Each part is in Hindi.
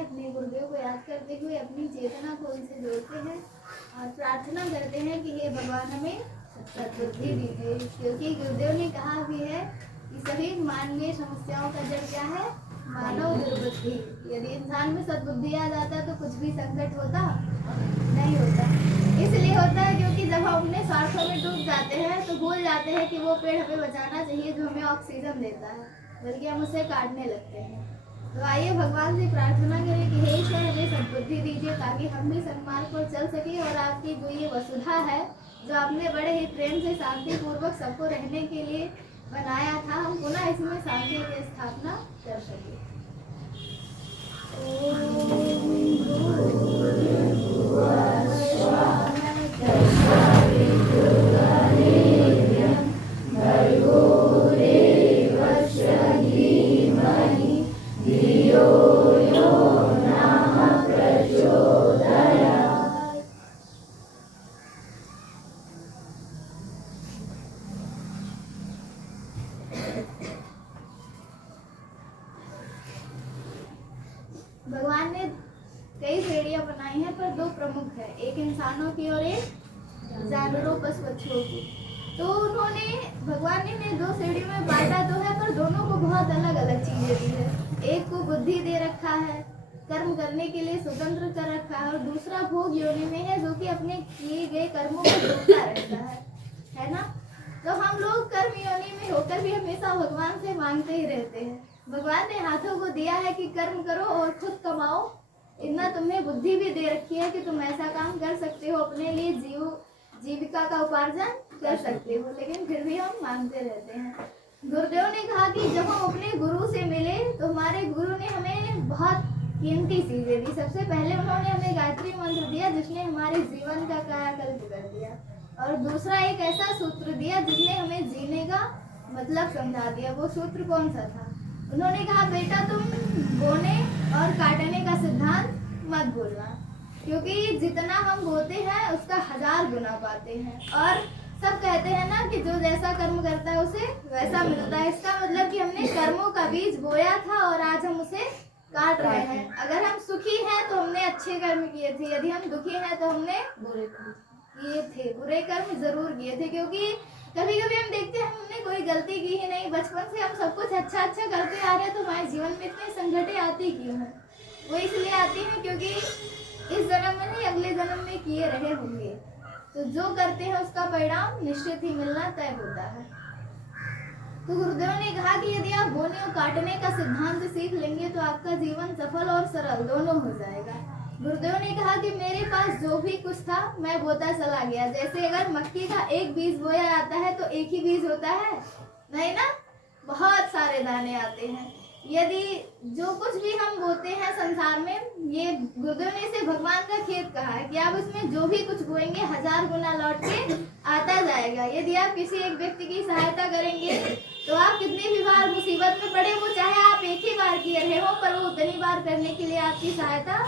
अपने गुरुदेव को याद करते हुए अपनी चेतना को उनसे जोड़ते हैं और प्रार्थना करते हैं कि हे भगवान हमें सद्बुद्धि दीजिए, क्योंकि गुरुदेव ने कहा भी है कि सभी मानवीय समस्याओं का जड़ क्या है? मानव दुर्बुद्धि। यदि इंसान में सद्बुद्धि आ जाता तो कुछ भी संकट होता नहीं होता। इसलिए होता है क्योंकि जब हम अपने स्वार्थों में डूब जाते हैं तो भूल जाते हैं कि वो पेड़ हमें बचाना चाहिए जो हमें ऑक्सीजन देता है, बल्कि हम उसे काटने लगते हैं। तो आइए भगवान से प्रार्थना करें कि हे ईश्वर हमें सद्बुद्धि दीजिए ताकि हम भी सन्मार्ग पर चल सके और आपकी जो ये वसुधा है जो आपने बड़े ही प्रेम से शांतिपूर्वक सबको रहने के लिए बनाया था, हम पुनः इसमें शांति की स्थापना कर सके। भगवान ने कई श्रेणियां बनाई हैं पर दो प्रमुख है, एक इंसानों की और एक जानवरों पशु पक्षियों की। तो उन्होंने भगवान ने दो श्रेणी में बांटा तो है पर दोनों को बहुत अलग अलग चीजें दी है। एक को बुद्धि दे रखा है, कर्म करने के लिए स्वतंत्र कर रखा है, और दूसरा भोग योनि में है जो कि अपने किए गए कर्मों को भोगता रहता है ना। तो हम लोग कर्म योनि में होकर भी हमेशा भगवान से मांगते ही रहते हैं। भगवान ने हाथों को दिया है कि कर्म करो और खुद कमाओ, इतना तुम्हें बुद्धि भी दे रखी है कि तुम ऐसा काम कर सकते हो, अपने लिए जीविका का उपार्जन कर सकते हो, लेकिन फिर भी हम मांगते रहते हैं। गुरुदेव ने कहा कि जब हम अपने गुरु से मिले तो हमारे गुरु ने हमें बहुत कीमती चीजें दी। सबसे पहले उन्होंने हमें गायत्री मंत्र दिया जिसने हमारे जीवन का कायाकल्प कर दिया, और दूसरा एक ऐसा सूत्र दिया जिसने हमें जीने का मतलब समझा दिया। वो सूत्र कौन सा था? उन्होंने कहा बेटा तुम बोने और काटने का सिद्धांत मत भूलना, क्योंकि जितना हम बोते हैं उसका 1000 गुना पाते हैं। और सब कहते हैं ना कि जो जैसा कर्म करता है उसे वैसा मिलता है। इसका मतलब कि हमने कर्मों का बीज बोया था और आज हम उसे काट रहे हैं। अगर हम सुखी हैं तो हमने अच्छे कर्म किए थे, यदि हम दुखी हैं तो हमने बुरे कर्म जरूर किए थे। क्योंकि कभी कभी हम देखते हैं हमने कोई गलती की ही नहीं, बचपन से हम सब कुछ अच्छा करते आ रहे हैं, तो हमारे जीवन में इतने संकटें आती क्यों हैं? वो इसलिए आती हैं क्योंकि इस जन्म में नहीं अगले जन्म में किए रहे होंगे। तो जो करते हैं उसका परिणाम निश्चित ही मिलना तय होता है। तो गुरुदेव ने कहा कि यदि आप बोने और काटने का सिद्धांत सीख लेंगे तो आपका जीवन सफल और सरल दोनों हो जाएगा। गुरुदेव ने कहा कि मेरे पास जो भी कुछ था मैं बोता चला गया। जैसे अगर मक्की का एक बीज बोया जाता है तो एक ही बीज होता है नहीं ना, बहुत सारे दाने आते हैं। यदि जो कुछ भी हम बोते हैं संसार में, ये गुरुदेव ने इसे भगवान का खेत कहा है कि आप इसमें जो भी कुछ बोएंगे 1000 गुना लौट के आता जाएगा। यदि आप किसी एक व्यक्ति की सहायता करेंगे तो आप कितनी भी बार मुसीबत में पड़े, वो चाहे आप एक ही बार किए रहे हो, पर वो उतनी बार करने के लिए आपकी सहायता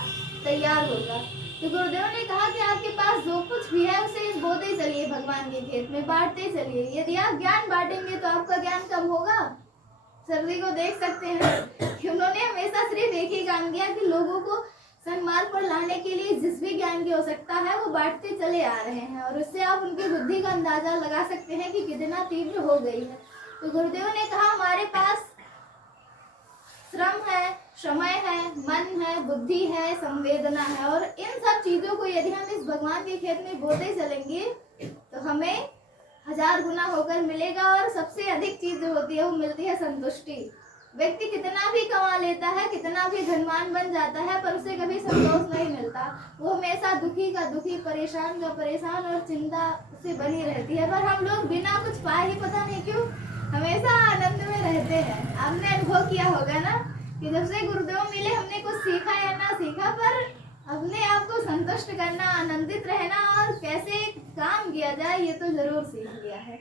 तैयार होगा। तो गुरुदेव ने कहा कि आपके पास जो कुछ भी है उसे बोते चलिए, भगवान के खेत में बांटते चलिए। यदि आप ज्ञान बांटेंगे तो आपका ज्ञान कम होगा। सभी को देख सकते हैं कि उन्होंने हमेशा सिर्फ एक ही काम किया कि लोगों को सन्मार्ग पर लाने के लिए जिस भी ज्ञान की आवश्यकता है वो बांटते चले आ रहे हैं, और उससे आप उनकी बुद्धि का अंदाजा लगा सकते हैं कि कितना तीव्र हो गई है। तो गुरुदेव ने कहा हमारे पास श्रम है, समय है, मन है, बुद्धि है, संवेदना है, और इन सब चीजों को यदि हम इस भगवान के खेत में बोते चलेंगे तो हमें 1000 गुना होकर मिलेगा। और सबसे अधिक चीज जो होती है वो मिलती है संतुष्टि। व्यक्ति कितना भी कमा लेता है, कितना भी धनवान बन जाता है, पर उसे कभी संतोष नहीं मिलता। वो हमेशा दुखी का दुखी, परेशान का परेशान, और चिंता उसे बनी रहती है। पर हम लोग बिना कुछ पाए ही पता नहीं क्यों हमेशा आनंद में रहते हैं। आपने अनुभव किया होगा ना कि जब से गुरुदेव मिले हमने कुछ सीखा या ना सीखा, पर अपने आप को संतुष्ट करना, आनंदित रहना और कैसे काम किया जाए ये तो जरूर सीख लिया है।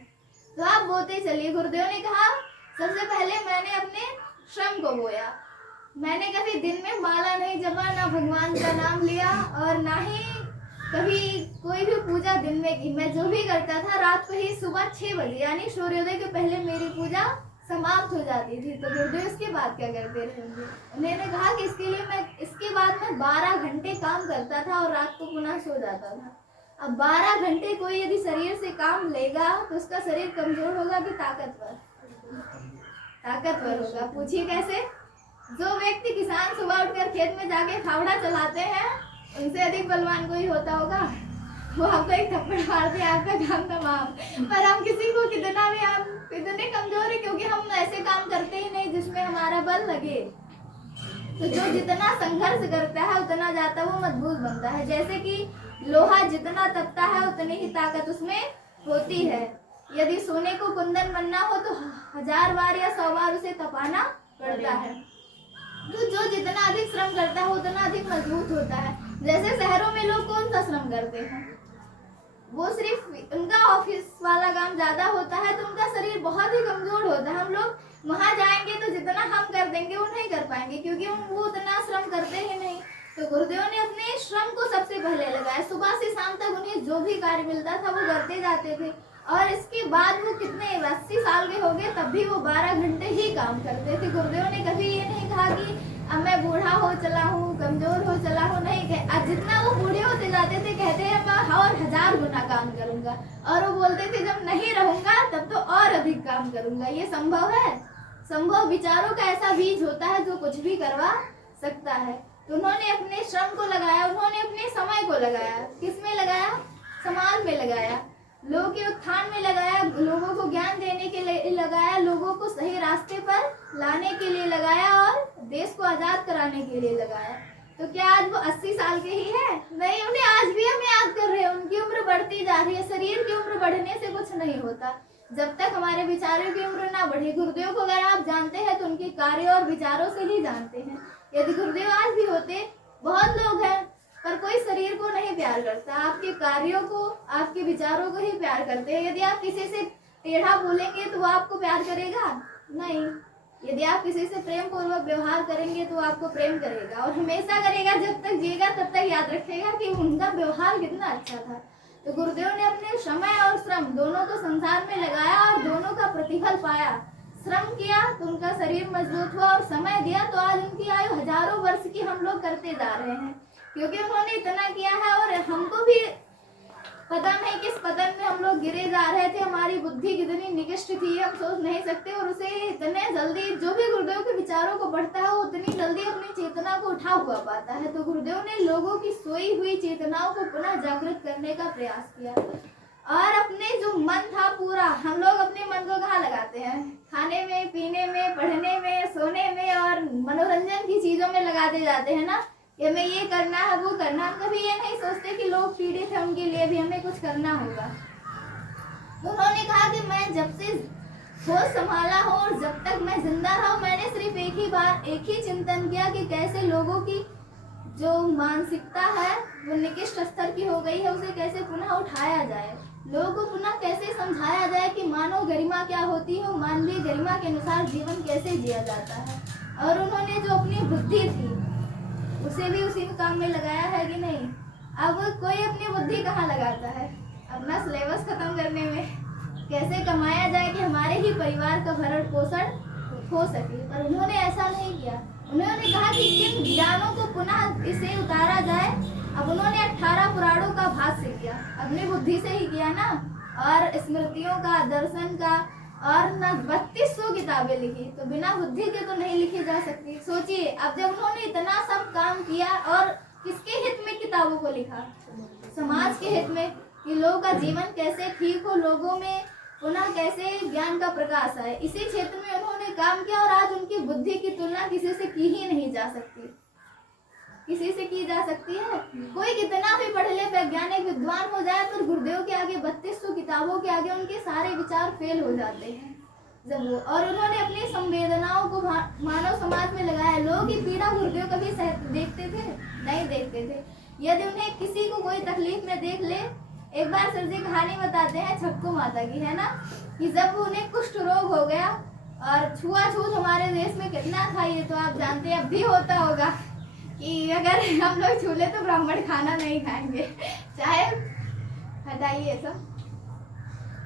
तो आप बोते चलिए। गुरुदेव ने कहा सबसे पहले मैंने अपने श्रम को बोया। मैंने कभी दिन में माला नहीं जपा, ना भगवान का नाम लिया, और ना ही कभी कोई भी पूजा दिन में की। मैं जो भी करता था रात को ही सुबह 6 बजे यानी सूर्योदय के पहले मेरी पूजा समाप्त हो जाती थी। तो गुरुदेव इसके बाद क्या करते रहेंगे? उन्होंने कहा कि इसके लिए मैं इसके बाद 12 घंटे काम करता था और रात को पुनः सो जाता था। अब 12 घंटे कोई यदि शरीर से काम लेगा तो उसका शरीर कमजोर होगा कि ताकतवर? ताकतवर होगा। पूछिए कैसे? जो व्यक्ति किसान सुबह उठकर खेत में जाके फावड़ा चलाते हैं उनसे अधिक बलवान कोई होता होगा? वो आपको एक थप्पड़ मार दे, आपका काम तमाम। पर हम किसी को कितना भी, हम इतने कमजोर है क्योंकि हम ऐसे काम करते ही नहीं जिसमें हमारा बल लगे। तो जो जितना संघर्ष करता है उतना ज्यादा वो मजबूत बनता है। जैसे कि लोहा जितना तपता है उतनी ही ताकत उसमें होती है। यदि सोने को कुंदन बनना हो तो 1000 बार या 100 बार उसे तपाना पड़ता है। तो जो जितना अधिक श्रम करता है उतना अधिक मजबूत होता है। जैसे शहरों में लोग कौन सा श्रम करते हैं? वो सिर्फ उनका ऑफिस वाला काम ज्यादा होता है तो उनका शरीर बहुत ही कमजोर होता है। हम लोग वहां जाएंगे तो जितना हम कर देंगे वो नहीं कर पाएंगे क्योंकि वो उतना श्रम करते ही नहीं। तो गुरुदेव ने अपने श्रम को सबसे पहले लगाया। सुबह से शाम तक उन्हें जो भी कार्य मिलता था वो करते जाते थे और इसके बाद वो कितने 80 साल के हो गए तब भी वो 12 घंटे ही काम करते थे। गुरुदेव ने कभी ये नहीं कहा कि अब मैं बूढ़ा हो चला हूँ, कमजोर हो चला हूँ, नहीं कहे। आज जितना वो बूढ़े होते जाते थे कहते हैं मैं और 1000 गुना काम करूंगा। और वो बोलते थे जब नहीं रहूंगा तब तो और अधिक काम करूंगा। ये संभव है? संभव विचारों का ऐसा बीज होता है जो कुछ भी करवा सकता है। तो उन्होंने अपने श्रम को लगाया, उन्होंने अपने समय को लगाया। किस में लगाया? समाज में लगाया, लोगों के उत्थान में लगाया, लोगों को ज्ञान देने के लिए लगाया, लोगों को सही रास्ते पर लाने के लिए लगाया और देश को आजाद कराने के लिए लगाया। तो क्या आज वो 80 साल के ही है? नहीं, उन्हें आज भी हम याद कर रहे हैं। उनकी उम्र बढ़ती जा रही है। शरीर की उम्र बढ़ने से कुछ नहीं होता जब तक हमारे विचारों की उम्र ना बढ़े। गुरुदेव को अगर आप जानते हैं तो उनके कार्यों और विचारों से ही जानते हैं। यदि गुरुदेव आज भी होते, बहुत लोग हैं पर कोई शरीर को नहीं प्यार करता, आपके कार्यों को, आपके विचारों को ही प्यार करते हैं। यदि आप किसी से टेढ़ा बोलेंगे तो वो आपको प्यार करेगा? नहीं। यदि आप किसी से प्रेम पूर्वक व्यवहार करेंगे तो आपको प्रेम करेगा और हमेशा करेगा। जब तक जिएगा तब तक याद रखेगा कि उनका व्यवहार कितना अच्छा था। तो गुरुदेव ने अपने समय और श्रम दोनों को संसार में लगाया और दोनों का प्रतिफल पाया। श्रम किया तो उनका शरीर मजबूत हुआ और समय दिया तो आज उनकी आयु हजारों वर्ष की हम लोग करते जा रहे हैं क्योंकि उन्होंने इतना किया है। और हमको भी पता नहीं किस पतन में हम लोग गिरे जा रहे थे। हमारी बुद्धि कितनी निकृष्ट थी हम सोच नहीं सकते और उसे इतने जल्दी, जो भी गुरुदेव के विचारों को बढ़ता है वो उतनी जल्दी अपनी चेतना को उठा हुआ पाता है। तो गुरुदेव ने लोगों की सोई हुई चेतनाओं को पुनः जागृत करने का प्रयास किया और अपने जो मन था पूरा, हम लोग अपने मन को कहाँ लगाते हैं? खाने में, पीने में, पढ़ने में, सोने में और मनोरंजन की चीजों में लगाते जाते हैं ना। कि हमें ये करना है, वो करना है। कभी ये नहीं सोचते कि लोग पीड़ित हैं, उनके लिए भी हमें कुछ करना होगा। तो उन्होंने कहा कि मैं जब से होश संभाला हो और जब तक मैं जिंदा रहा हूँ मैंने सिर्फ एक ही चिंतन किया कि कैसे लोगों की जो मानसिकता है वो निकृष्ट स्तर की हो गई है उसे कैसे पुनः उठाया जाए, लोगों को पुनः कैसे समझाया जाए कि मानव गरिमा क्या होती है, मानवीय गरिमा के अनुसार जीवन कैसे जिया जाता है। और उन्होंने जो अपनी बुद्धि थी उसे भी उसी काम में लगाया है कि नहीं? अब कोई अपनी बुद्धि कहाँ लगाता है? अपना सिलेबस खत्म करने में, कैसे कमाया जाए कि हमारे ही परिवार का भरण पोषण हो सके। पर उन्होंने ऐसा नहीं किया। उन्होंने कहा कि किन ज्ञानों को पुनः इसे उतारा जाए। अब उन्होंने 18 पुराणों का भाष्य किया, अपनी बुद्धि से ही किया ना, और स्मृतियों का, दर्शन का, और न 3200 किताबें लिखी। तो बिना बुद्धि के तो नहीं लिखी जा सकती। सोचिए, अब जब उन्होंने इतना सब काम किया और किसके हित में किताबों को लिखा? समाज के हित में, कि लोगों का जीवन कैसे ठीक हो, लोगों में पुनः कैसे ज्ञान का प्रकाश आए। इसी क्षेत्र में उन्होंने काम किया और आज उनकी बुद्धि की तुलना किसी से की ही नहीं जा सकती। किसी से की जा सकती है? कोई कितना भी पढ़ ले, वैज्ञानिक विद्वान हो जाए, पर गुरुदेव के आगे 3200 किताबों के आगे उनके सारे विचार फेल हो जाते हैं जब वो। और उन्होंने अपनी संवेदनाओं को मानव समाज में लगाया। लोगों की पीड़ा गुरुदेव कभी देखते थे? नहीं देखते थे। यदि उन्हें किसी को कोई तकलीफ में देख ले, एक बार सर जी कहानी बताते हैं छक्कू माता की, है ना, कि जब उन्हें कुष्ठ रोग हो गया और छुआछूत हमारे देश में कितना था ये तो आप जानते हैं, अब भी होता होगा कि अगर हम लोग छूले तो ब्राह्मण खाना नहीं खाएंगे, चाहे हटाइए सब।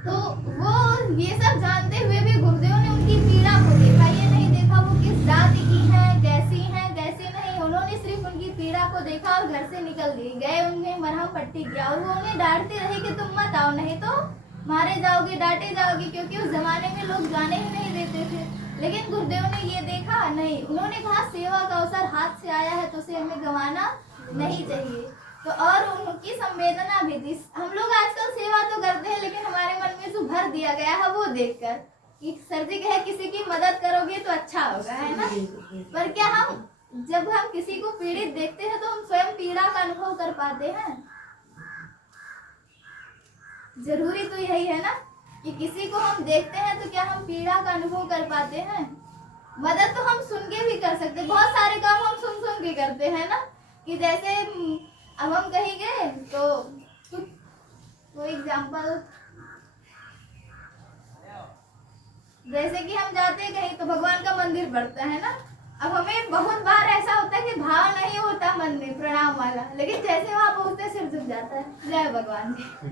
तो वो ये सब जानते हुए भी गुरुदेव ने उनकी पीड़ा को देखा, ये नहीं देखा वो किस जाति की है, कैसी है, कैसी नहीं। उन्होंने सिर्फ सिर्फ उनकी पीड़ा को देखा और घर से निकल दिए। गए, उन्हें मरहम पट्टी किया और वो उन्हें डांटते रहे कि तुम मत आओ, नहीं तो मारे जाओगे, डांटे जाओगे, क्योंकि उस जमाने में लोग जाने ही नहीं देते थे। लेकिन गुरुदेव ने ये देखा नहीं, उन्होंने कहा सेवा का अवसर हाथ से आया है तो उसे हमें गंवाना नहीं चाहिए। तो और उनकी संवेदना भी थी। हम लोग आजकल सेवा तो करते हैं लेकिन हमारे मन में जो भर दिया गया है वो देखकर कि सर जी कहे किसी की मदद करोगे तो अच्छा होगा, है ना। पर क्या हम जब हम किसी को पीड़ित देखते हैं तो हम स्वयं पीड़ा का अनुभव कर पाते हैं? जरूरी तो यही है ना कि किसी को हम देखते हैं तो क्या हम पीड़ा का अनुभव कर पाते हैं? मदद तो हम सुन के भी कर सकते, बहुत सारे काम हम सुन सुन के करते हैं ना। कि जैसे अब हम कहीं गए तो एग्जाम्पल, जैसे कि हम जाते हैं कहीं तो भगवान का मंदिर पड़ता है ना। अब हमें बहुत बार ऐसा होता है कि भाव नहीं होता मन में प्रणाम वाला, लेकिन जैसे वहां पहुंचते सिर झुक जाता है, जय भगवान जी।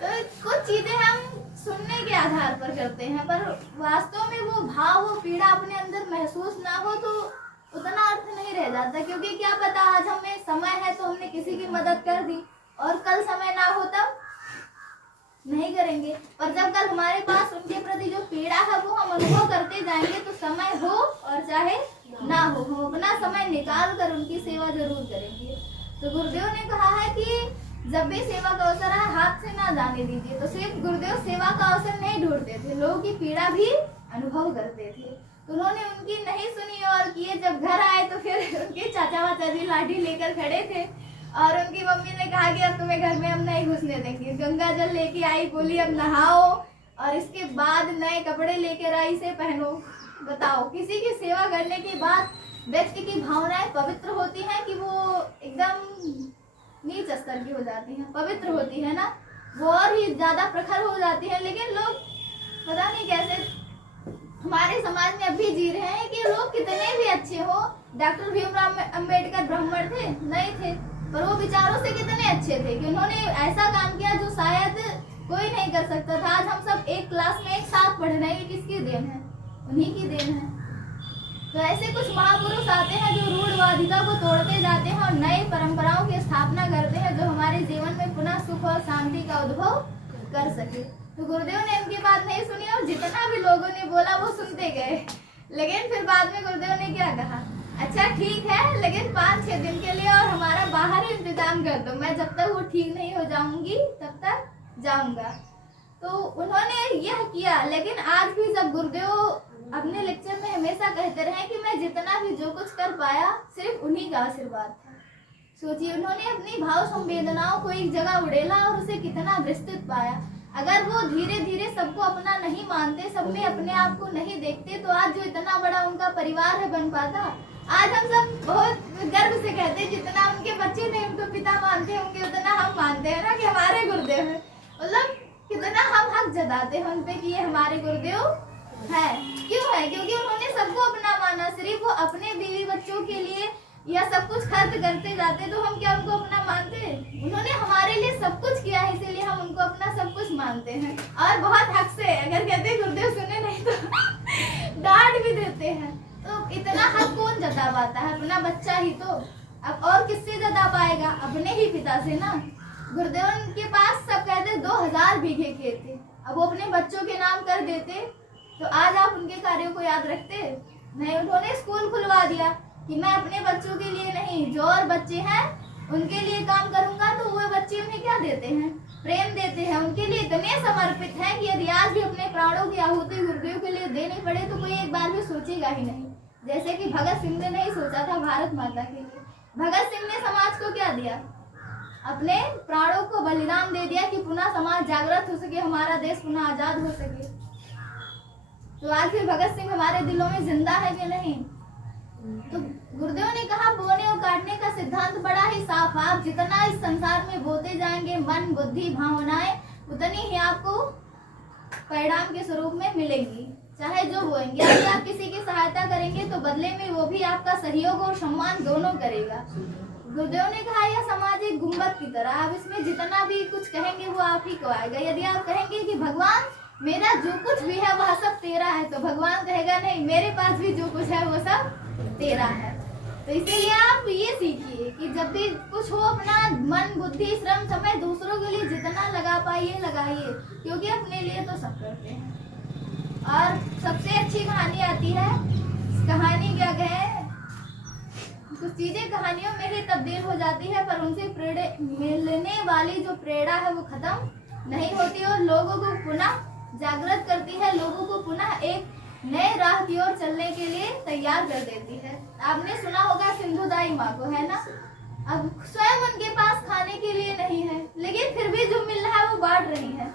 तो कुछ चीजें हम सुनने के आधार पर करते हैं, पर वास्तव में वो भाव, वो पीड़ा अपने अंदर महसूस ना हो तो उतना अर्थ नहीं रह जाता। क्योंकि क्या पता आज हमें समय है तो हमने किसी की मदद कर दी और कल समय ना हो तब नहीं करेंगे। पर जब कल हमारे पास उनके प्रति जो पीड़ा है वो हम अनुभव करते जाएंगे तो समय हो और चाहे ना हो, हम अपना समय निकाल कर उनकी सेवा जरूर करेंगे। तो गुरुदेव ने कहा है कि जब भी सेवा का अवसर है हाथ से ना जाने दीजिए। तो सिर्फ गुरुदेव सेवा का अवसर नहीं ढूंढते थे, लोगों की पीड़ा भी अनुभव करते थे। तो उन्होंने उनकी नहीं सुनी और किए। जब घर आए तो फिर उनके चाचा वाचा जी लाठी लेकर खड़े थे और उनकी मम्मी ने कहा कि अब तुम्हें घर में हम नहीं घुसने देंगे। गंगा जल लेके आई, बोली अब नहाओ और इसके बाद नए कपड़े लेकर आई, इसे पहनो। बताओ, किसी की सेवा करने के बाद व्यक्ति की भावनाएं पवित्र होती हैं कि वो एकदम नीच स्तर की हो जाती हैं, पवित्र होती है ना, वो और ही ज्यादा प्रखर हो जाती है। लेकिन लोग पता नहीं कैसे हमारे समाज में अभी जी रहे हैं कि लोग कितने भी अच्छे हो। डॉक्टर भीमराव अंबेडकर ब्राह्मण थे? नहीं थे, पर वो विचारों से कितने अच्छे थे कि उन्होंने ऐसा काम किया जो शायद कोई नहीं कर सकता था। आज हम सब एक क्लास में एक साथ पढ़ रहे हैं, किसकी देन है? उन्हीं की देन है। तो ऐसे कुछ महापुरुष आते हैं जो रूढ़वादिता को तोड़ते जाते हैं और नई परंपराओं की स्थापना करते हैं जो हमारे जीवन में पुनः सुख और शांति का उद्भव कर सके। तो गुरुदेव ने इनकी बात नहीं सुनी और जितना भी लोगों ने बोला वो सुनते गए। लेकिन फिर बाद में गुरुदेव ने क्या कहा, अच्छा ठीक है लेकिन 5-6 दिन के लिए और हमारा बाहर ही इंतजाम कर दो, मैं जब तक वो ठीक नहीं हो जाऊंगी तब तक जाऊंगा। तो उन्होंने यह किया। लेकिन आज भी जब गुरुदेव अपने लेक्चर में हमेशा कहते रहे कि मैं जितना भी जो कुछ कर पाया सिर्फ उन्हीं का आशीर्वाद था। सोचिए, उन्होंने अपनी भाव संवेदनाओं को एक जगह उड़ेला और उसे कितना विस्तृत पाया। अगर वो धीरे धीरे सबको अपना नहीं मानते, सब में अपने आप को नहीं देखते, तो आज जो इतना बड़ा उनका परिवार है बन पाता। आज हम सब बहुत गर्व से कहते हैं जितना उनके बच्चे नहीं उनको पिता मानते होंगे उतना हम मानते हैं ना कि हमारे गुरुदेव है। मतलब कितना हम हक जताते हैं उन पे कि ये हमारे गुरुदेव है। क्यों है? क्योंकि उन्होंने सबको अपना माना। सिर्फ वो अपने बीवी बच्चों के लिए या सब कुछ खर्च करते जाते तो हम क्या उनको अपना मानते? उन्होंने हमारे लिए सब कुछ किया है, इसीलिए हम उनको अपना सब कुछ मानते हैं। और बहुत हक से, अगर कहते गुरुदेव सुने नहीं तो डांट भी देते हैं। तो इतना हक कौन जता पाता है? अपना बच्चा ही तो। अब और किससे जता पाएगा? अपने ही पिता से ना। गुरुदेव के पास सब कहते 2000 बीघे खेत थे, अब वो अपने बच्चों के नाम कर देते तो आज आप उनके कार्यों को याद रखते? नहीं। उन्होंने स्कूल खुलवा दिया कि मैं अपने बच्चों के लिए नहीं, जो और बच्चे हैं उनके लिए काम करूंगा। तो वो बच्चे उन्हें क्या देते हैं? प्रेम देते हैं। उनके लिए इतने समर्पित हैं कि यदि आज भी अपने प्राणों की आहुति गुरुदेव के लिए देनी पड़े तो कोई एक बार भी सोचेगा ही नहीं। जैसे कि भगत सिंह ने नहीं सोचा था भारत माता के लिए। भगत सिंह ने समाज को क्या दिया? अपने प्राणों को बलिदान दे दिया कि पुनः समाज जागृत हो सके, हमारा देश पुनः आजाद हो सके। तो आज भी भगत सिंह हमारे दिलों में जिंदा है कि नहीं? तो गुरुदेव ने कहा बोने और काटने का सिद्धांत बड़ा ही साफ। आप जितना इस संसार में बोते जाएंगे मन बुद्धि भावनाएं, उतनी ही आपको परिणाम के स्वरूप में मिलेंगी। चाहे जो बोएंगे, यदि आप किसी की सहायता करेंगे तो बदले में वो भी आपका सहयोग और सम्मान दोनों करेगा। गुरुदेव ने कहा यह समाज एक गुंबद की तरह, आप इसमें जितना भी कुछ कहेंगे वो आप ही को आएगा। यदि आप कहेंगे कि भगवान मेरा जो कुछ भी है वह सब तेरा है, तो भगवान कहेगा नहीं, मेरे पास भी जो कुछ है वो सब तेरा है। तो इसीलिए आप ये सीखिए कि जब भी कुछ हो अपना मन बुद्धि श्रम समय दूसरों के लिए जितना लगा पाइए लगाइए, क्योंकि अपने लिए तो सब करते हैं। और सबसे अच्छी कहानी आती है, कहानी क्या कहे, कुछ चीजें कहानियों में ही तब्दील हो जाती है पर उनसे मिलने वाली जो प्रेरणा है वो खत्म नहीं होती और लोगों को पुनः जागृत करती है, लोगों को पुनः एक नए राह की ओर चलने के लिए तैयार कर देती है। आपने सुना होगा सिंधुदाई माँ को, है ना। अब स्वयं उनके पास खाने के लिए नहीं है, लेकिन फिर भी जो मिल रहा है वो बांट रही है।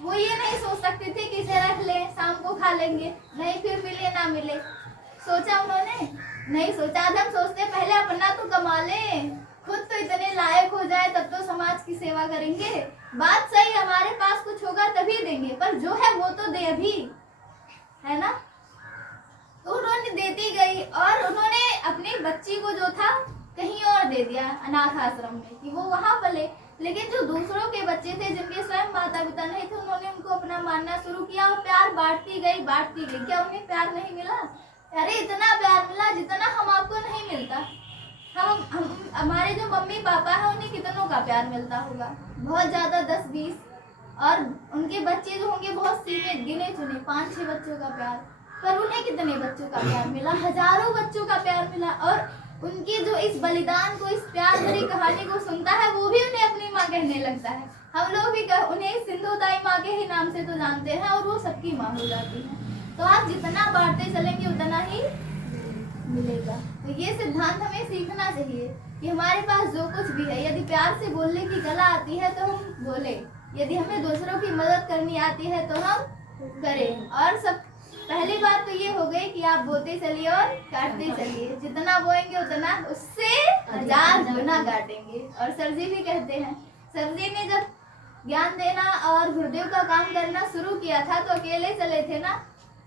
वो ये नहीं सोच सकते थे कि इसे रख ले शाम को खा लेंगे, नहीं फिर मिले ना मिले। सोचा उन्होंने नहीं सोचा। हम सोचते पहले अपना तो कमा ले, खुद तो इतने लायक हो जाए तब तो समाज की सेवा करेंगे। बात सही, हमारे पास कुछ होगा तभी देंगे, पर जो है वो तो दे अभी, है ना। तो उन्होंने देती गई और उन्होंने अपनी बच्ची को जो था कहीं और दे दिया अनाथ आश्रम में कि वो वहां पले। लेकिन जो दूसरों के बच्चे थे जिनके स्वयं माता पिता नहीं थे, उन्होंने उनको अपना मानना शुरू किया और प्यार बांटती गई बांटती गई। क्या उन्हें प्यार नहीं मिला? अरे इतना प्यार मिला जितना हम आपको नहीं मिलता। हम हमारे जो मम्मी पापा है उन्हें कितनों का प्यार मिलता होगा, बहुत ज्यादा 10-20, और उनके बच्चे जो होंगे बहुत सीमित गिने चुने 5-6 बच्चों का प्यार। पर उन्हें कितने बच्चों का प्यार मिला? हजारों बच्चों का प्यार मिला। और उनकी जो इस बलिदान को, इस प्यार भरी कहानी को सुनता है वो भी उन्हें अपनी माँ कहने लगता है। हम लोग भी उन्हें सिंधुदाई माँ के ही नाम से तो जानते हैं और वो सबकी माँ हो जाती है। तो आप जितना बांटते चलेंगे उतना ही मिलेगा। तो ये सिद्धांत हमें सीखना चाहिए कि हमारे पास जो कुछ भी है, यदि प्यार से बोलने की कला आती है तो हम बोले, यदि हमें दूसरों की मदद करनी आती है तो हम करें। और सब पहली बात तो ये हो गई कि आप बोते चलिए और काटते चलिए, जितना बोएंगे उतना उससे 1000 गुना काटेंगे। और सर जी भी कहते हैं, सर जी ने जब ज्ञान देना और गुरुदेव का काम करना शुरू किया था तो अकेले चले थे ना,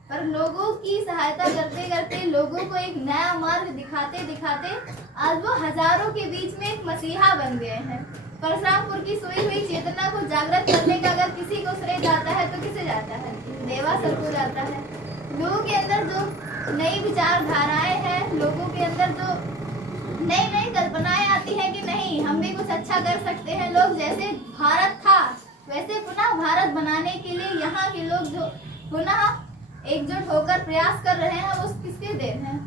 पर लोगों की सहायता करते करते, लोगों को एक नया मार्ग दिखाते दिखाते आज वो हजारों के बीच में एक मसीहा बन गए हैं। परशुरामपुर की सोई हुई चेतना को जागृत करने का अगर किसी को श्रेय जाता है तो किसे जाता है? देवा सर को जाता है। लोगों के अंदर जो नई विचारधाराएं हैं, लोगों के अंदर जो नई नई कल्पनाएं आती है कि नहीं हम भी कुछ अच्छा कर सकते हैं, लोग जैसे भारत था वैसे पुनः भारत बनाने के लिए यहाँ के लोग जो पुनः एकजुट होकर प्रयास कर रहे हैं, वो किसकी देन है?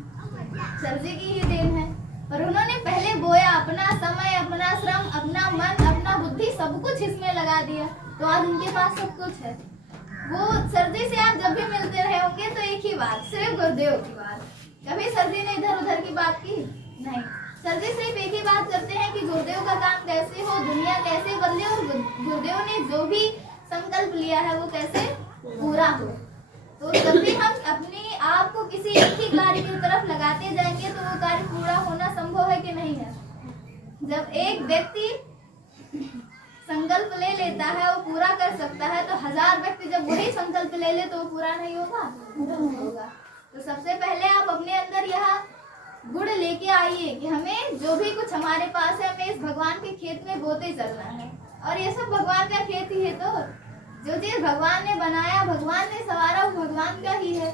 सर जी की ही देन है। पर उन्होंने पहले बोया, अपना समय, अपना श्रम, अपना मन, अपना बुद्धि सब कुछ इसमें लगा दिया, तो आज उनके पास सब कुछ है। वो सर जी से आप जब भी मिलते रहे होंगे तो एक ही बात, सिर्फ गुरुदेव की बात। कभी सर जी ने इधर उधर की बात की नहीं। सर जी सिर्फ एक ही बात करते हैं कि गुरुदेव का काम कैसे हो, दुनिया कैसे बदले और गुरुदेव ने जो भी संकल्प लिया है वो कैसे पूरा हो। तो जब भी हम अपने आप को किसी एक ही कार्य की तरफ लगाते जाएंगे तो वो कार्य पूरा होना संभव है कि नहीं है? जब एक व्यक्ति संकल्प ले लेता है वो पूरा कर सकता है, तो 1000 व्यक्ति जब वही संकल्प ले ले तो वो पूरा नहीं होगा? होगा। तो सबसे पहले आप अपने अंदर यह गुण लेके आइए कि हमें जो भी कुछ हमारे पास है हमें इस भगवान के खेत में बोते चलना है। और ये सब भगवान का खेत ही है, तो जो चीज भगवान ने बनाया, भगवान ने संवारा, वो भगवान का ही है।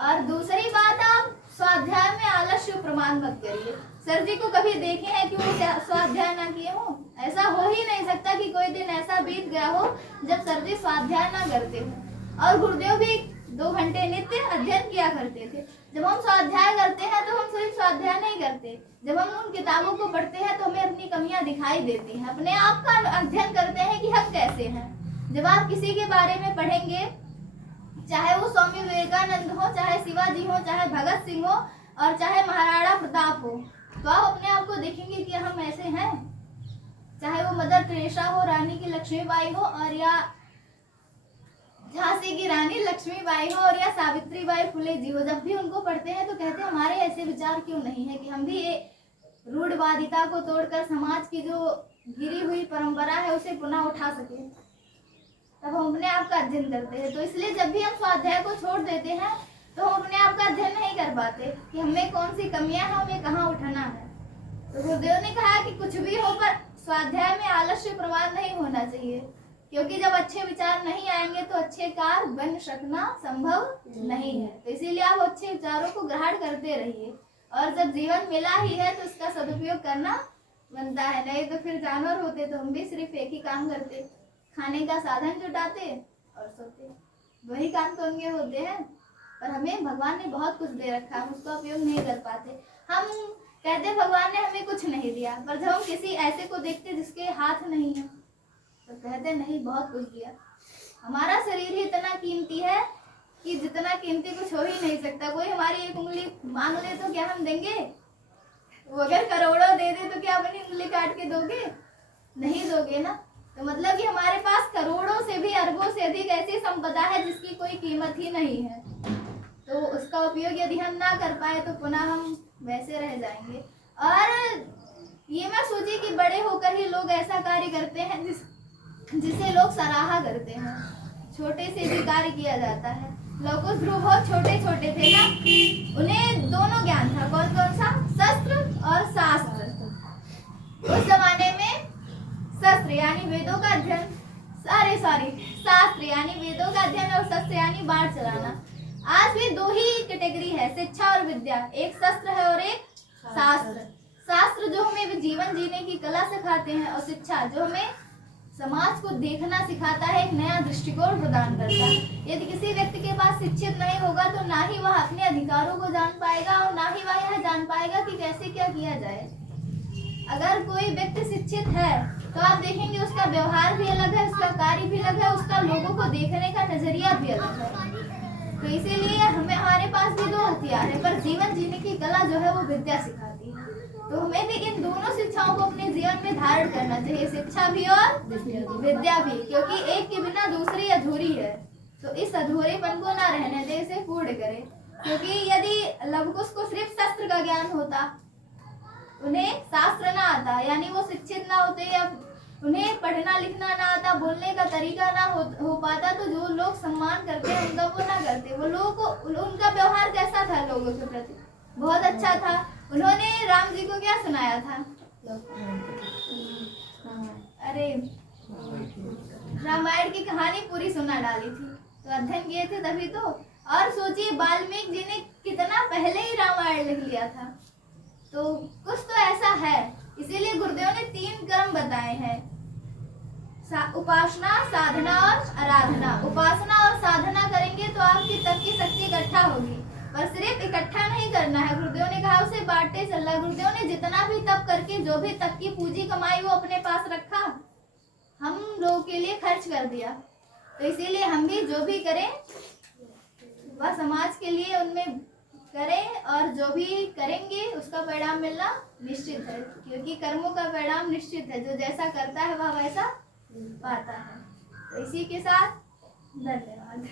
और दूसरी बात, आप स्वाध्याय में आलस्य प्रमाण मत करिए। सर जी को कभी देखे हैं कि वो स्वाध्याय ना किए हो? ऐसा हो ही नहीं सकता कि कोई दिन ऐसा बीत गया हो जब सर जी स्वाध्याय ना करते हो। और गुरुदेव भी 2 घंटे नित्य अध्ययन किया करते थे। जब हम स्वाध्याय करते हैं तो हम सिर्फ स्वाध्याय नहीं करते, जब हम उन किताबों को पढ़ते हैं तो हमें अपनी कमियां दिखाई देती हैं, अपने आप का अध्ययन करते हैं कि हम कैसे हैं। जब आप किसी के बारे में पढ़ेंगे, चाहे वो स्वामी विवेकानंद हो, चाहे शिवाजी हो, चाहे भगत सिंह हो और चाहे महाराणा प्रताप हो, तो आप अपने आप को देखेंगे कि हम ऐसे हैं। चाहे वो मदर टेरेसा हो, रानी की लक्ष्मीबाई हो, और या झांसी की रानी लक्ष्मीबाई हो, और या सावित्रीबाई फुले जी हो, जब भी उनको पढ़ते हैं तो कहते हैं हमारे ऐसे विचार क्यों नहीं है कि हम भी ये रूढ़वादिता को तोड़कर समाज की जो गिरी हुई परंपरा है उसे पुनः उठा सके। तब हम अपने आप का अध्ययन करते हैं। तो इसलिए जब भी हम स्वाध्याय को छोड़ देते हैं तो हम अपने आप का अध्ययन नहीं कर पाते कि हमें कौन सी कमियां हैं, हमें कहाँ उठाना है। तो गुरुदेव ने कहा कि कुछ भी हो पर स्वाध्याय में आलस्य प्रमाण नहीं होना चाहिए, क्योंकि जब अच्छे विचार नहीं आएंगे तो अच्छे कार्य बन सकना संभव नहीं है। तो इसीलिए आप अच्छे विचारों को ग्रहण करते रहिए। और जब जीवन मिला ही है तो उसका सदुपयोग करना बनता है। नहीं तो फिर जानवर होते तो हम भी सिर्फ एक ही काम करते, खाने का साधन जुटाते और सोते। वही काम तो उनके होते हैं, पर हमें भगवान ने बहुत कुछ दे रखा है, हम उसका उपयोग नहीं कर पाते। हम कहते भगवान ने हमें कुछ नहीं दिया, पर जब हम किसी ऐसे को देखते जिसके हाथ नहीं है तो कहते नहीं बहुत कुछ दिया। हमारा शरीर ही इतना कीमती है कि जितना कीमती कुछ हो ही नहीं सकता। कोई हमारी एक उंगली मांग ले तो क्या हम देंगे? वो अगर करोड़ों दे दे तो क्या अपनी उंगली काट के दोगे? नहीं दोगे ना। तो मतलब कि हमारे पास करोड़ों से भी अरबों से अधिक ऐसी संपदा है जिसकी कोई कीमत ही नहीं है। तो उसका उपयोग यदि हम ना कर पाए तो पुनः हम वैसे रह जाएंगे। और ये मैं सोची कि बड़े होकर ही लोग ऐसा कार्य करते हैं जिसे लोग सराहा करते हैं। छोटे से भी कार्य किया जाता है। लौकुश ध्रुव बहुत छोटे छोटे थे ना, उन्हें दोनों ज्ञान था। कौन कौन सा? शस्त्र और शास्त्र। उस जमाने में शस्त्र यानी वेदों का अध्ययन, शास्त्र यानी वेदों का अध्ययन और शस्त्र यानी बाढ़ चलाना। आज भी दो ही कैटेगरी है, शिक्षा और विद्या। एक शस्त्र है और एक शास्त्र। शास्त्र जो हमें जीवन जीने की कला सिखाते हैं, और शिक्षा जो हमें समाज को देखना सिखाता है, एक नया दृष्टिकोण प्रदान करता है। यदि किसी व्यक्ति के पास शिक्षित नहीं होगा तो ना ही वह अपने अधिकारों को जान पाएगा और ना ही वह यह जान पाएगा कि कैसे क्या किया जाए। अगर कोई व्यक्ति शिक्षित है तो आप देखेंगे उसका व्यवहार भी अलग है, उसका कार्य भी अलग है, उसका लोगों को देखने का नजरिया भी अलग है। तो इसीलिए हमारे पास भी दो हथियार है, पर जीवन जीने की कला जो है वो विद्या सिखाती है। तो हमें भी इन दोनों शिक्षाओं को अपने जीवन में धारण करना चाहिए, शिक्षा भी और विद्या भी, क्योंकि एक के बिना दूसरी अधूरी है। तो इस अधूरेपन को ना रहने दे, इसे पूर्ण करें। क्योंकि यदि लवकुश को सिर्फ शस्त्र का ज्ञान होता, उन्हें शास्त्र ना आता, यानी वो शिक्षित ना होते या उन्हें पढ़ना लिखना ना आता, बोलने का तरीका ना हो पाता, तो जो लोग सम्मान करते हैं उनका वो ना करते। वो लोगों को, उनका व्यवहार कैसा था लोगों के प्रति? बहुत अच्छा था। उन्होंने राम जी को क्या सुनाया था? अरे रामायण की कहानी पूरी सुना डाली थी। तो अध्ययन किए थे तभी तो। और सोचिए वाल्मीकि जी ने कितना पहले ही रामायण लिख लिया था। तो कुछ तो ऐसा है। इसीलिए गुरुदेव ने 3 क्रम बताए हैं, उपासना, साधना और आराधना। उपासना और साधना करेंगे तो आपकी तप की शक्ति इकट्ठा होगी, पर सिर्फ इकट्ठा नहीं करना है। गुरुदेव ने कहा उसे बांटते चलना। गुरुदेव ने जितना भी तप करके जो भी तप की पूंजी कमाई वो अपने पास रखा, हम लोगों के लिए खर्च कर दिया। तो इसीलिए हम भी जो भी करें वह समाज के लिए उनमें करें, और जो भी करेंगे उसका परिणाम मिलना निश्चित है। क्योंकि कर्मों का परिणाम निश्चित है, जो जैसा करता है वह वैसा पाता है। तो इसी के साथ धन्यवाद।